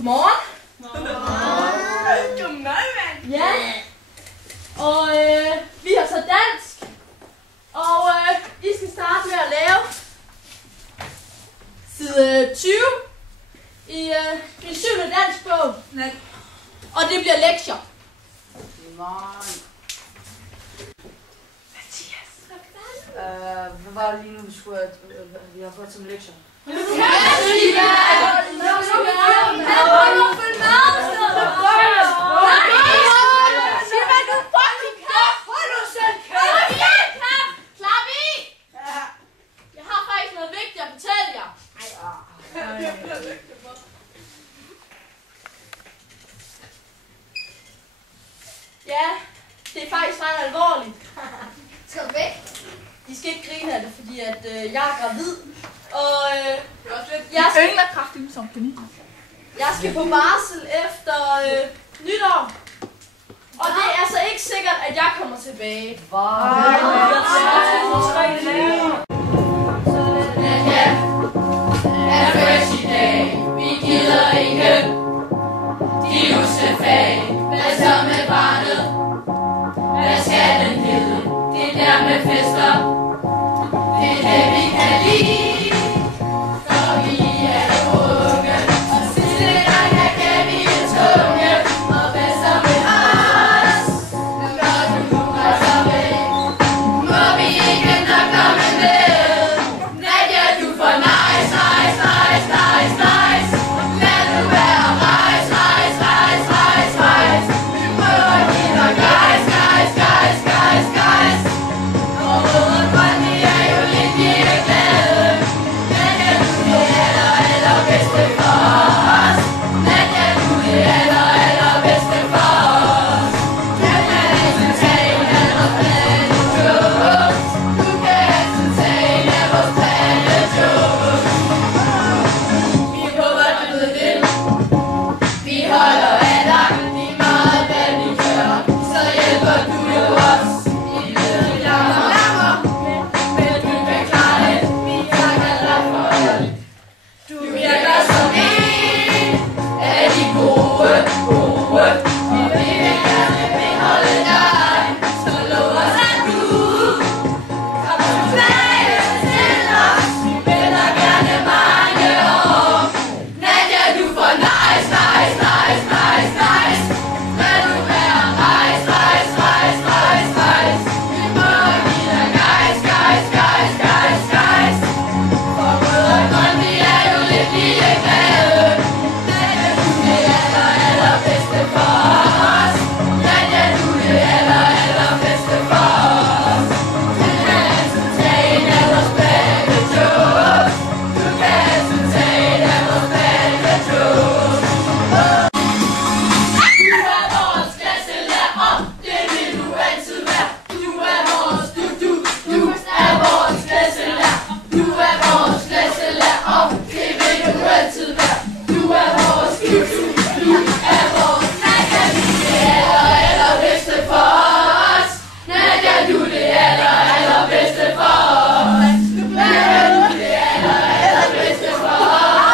Godmorgen. Godmorgen. Ja. Og vi har så dansk. Og I skal starte med at lave side 20 i min 7. danskbog. Og det bliver lektier. Mathias. Hvad var det lige nu, vi har fået som lektier? Jeg har faktisk noget vigtigt at fortælle jer. Ja, det er faktisk ret alvorligt. Skal du væk? I skal ikke grine af det, fordi at jeg er gravid. Og jeg skal på barsel efter nytår. Og det er så ikke sikkert, at jeg kommer tilbage. Er fresh i dag, vi gider ikke de usle fag. Hvad så med barnet? Hvad skal den hedde? Det der med fester, det er det vi kan lide. For vi er unge, og sidste gang her kan vi en tunge. Og hvad så med os? Når du nu rejser væk, må vi ikke nok komme med. Nadia, du får nice, nice, nice, nice, nice. Lad nu være, rejs, rejs, rejs, rejs, rejs. Vi må give dig guys, guys, guys, guys, guys. Og rød og grøn, det er jo lidt virkeglade. Nadia, du det allerbedste for os. Nadia, du det allerbedste for os. Du kan altid tage en af vores pandejokes. Du kan altid tage en af vores pandejokes. Vi håber, du ved det. Vi holder af dig, lige meget hvad vi gør. Så hjælper du jo os. Vi ved, vi lammer, men du kan klare det. Vi takker dig for alt. Du virker som en af de gode. Og vi vil gerne beholde dig. Så lov os, at du kommer tilbage til os. Vi venter gerne mange år. Nadia, du får nice, nice, nice, nice, nice. Lad nu være, rejs, rejs, rejs, rejs, rejs. Vi må give dig guys, guys, guys, guys, guys. For rød og grøn, vi er jo lidt ligeglade. Nadia, du det allerbedste for os. Nadia, du det allerbedste for os. Du kan altid tage en af vores pandejokes. Du kan altid tage en af vores pandejokes. Du er vores klasselærer, og det vil du altid være. Du er vores du er vores klasselærer. Du er vores klasselærer, og det vil du altid være. Du er vores du er vores Nadia, du det allerbedste for os. Nadia, du det allerbedste for os. Nadia, du det allerbedste for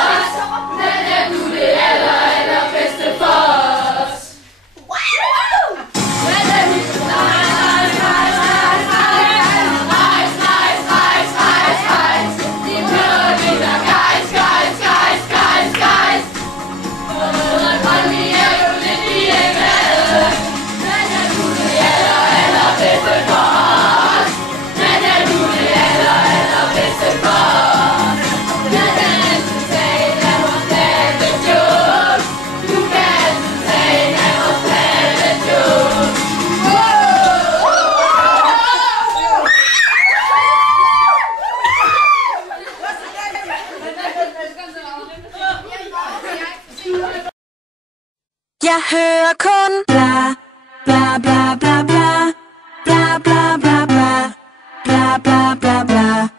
os. Nadia, du det allerbedste for os. Nadia, du det nice, nice, nice, nice, nice, nice, nice, nice. Vi må give dig guys, guys, guys, guys, guys. For rød og grøn, vi er jo lidt ligeglade. Nadia, du det allerbedste for os. Nadia, du det allerbedste for os. Nadia, altid tage en af vores pandejokes. Du kan altid tage en af vores pandejokes. Jeg hører kun bla bla bla bla bla bla bla bla bla bla bla bla bla.